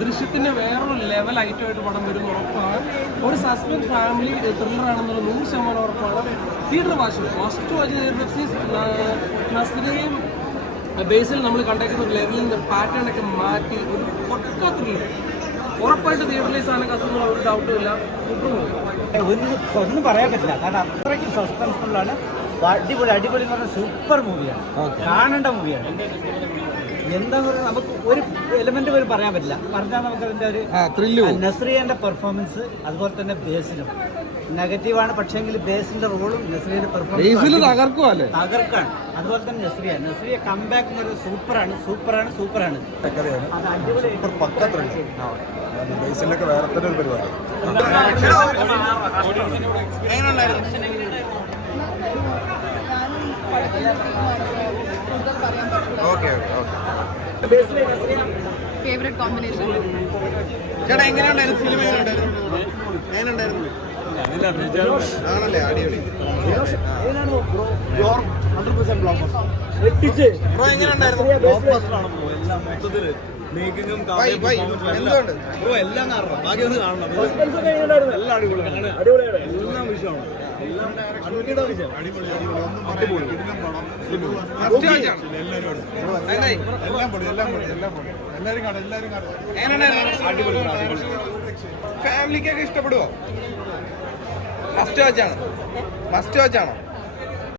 ദൃശ്യത്തിൻ്റെ വേറൊരു ലെവൽ ഐറ്റമായിട്ട് പടം വരുന്ന ഉറപ്പാണ്. ഒരു സസ്പെൻസ് ഫാമിലി ത്രില്ലറാണെന്നുള്ള 100% ഉറപ്പാണ്. Theatre must watch web series. നസ്രിയയും ബേസിൽ നമ്മൾ കണ്ടേക്കുന്ന ഒരു ലെവലിൽ നിന്ന് പാറ്റേണൊക്കെ മാറ്റി ഒരു പക്ക ത്രില്ലർ ഉറപ്പായിട്ട് തിയേറ്ററിലെ സാധനം കത്തുന്നുള്ള ഒരു ഡൗട്ടും ഇല്ല. ഒന്നും പറയാൻ പറ്റില്ല, കാരണം അത്രയ്ക്ക് സസ്പെൻസ്ഫുള്ളാണ്. അടിപൊളി അടിപൊളി എന്ന് പറഞ്ഞാൽ സൂപ്പർ മൂവിയാണ്, കാണേണ്ട മൂവിയാണ്. എന്താന്ന് പറഞ്ഞാൽ നമുക്ക് ഒരു എലമെന്റ് പോലും പറയാൻ പറ്റില്ല. പറഞ്ഞാൽ നമുക്ക് അതിന്റെ ഒരു നസ്രിയന്റെ പെർഫോമൻസ്, അതുപോലെ തന്നെ ബേസിലും നെഗറ്റീവാണ്, പക്ഷേങ്കിൽ ബേസിന്റെ റോളും നസ്രിയന്റെ പെർഫോമൻസ് തകർക്കാണ്. അതുപോലെ തന്നെ നസ്രിയ കംബാക്ക് എന്ന് പറയുന്നത് സൂപ്പറാണ്. അത് അടിപൊളി ബേസിലൊക്കെ വേറെ തന്നെ ഒരു പരിപാടി. Favourite combination. ചേട്ടാ എങ്ങനെയുണ്ടായിരുന്നു ഫിലിം? എങ്ങനെയുണ്ടായിരുന്നു? ആണല്ലേ, അടിപൊളി. എല്ലാം കാണണം, ബാക്കിയൊന്നും കാണണം. എല്ലാം അടിപൊളിയാണ്, എല്ലാം വിഷയമാണ്, എല്ലാം വിഷയം അടിപൊളി. ഫാമിലിക്കൊക്കെ ഇഷ്ടപ്പെടുവോ? മസ്റ്റ് വാച്ചാണോ?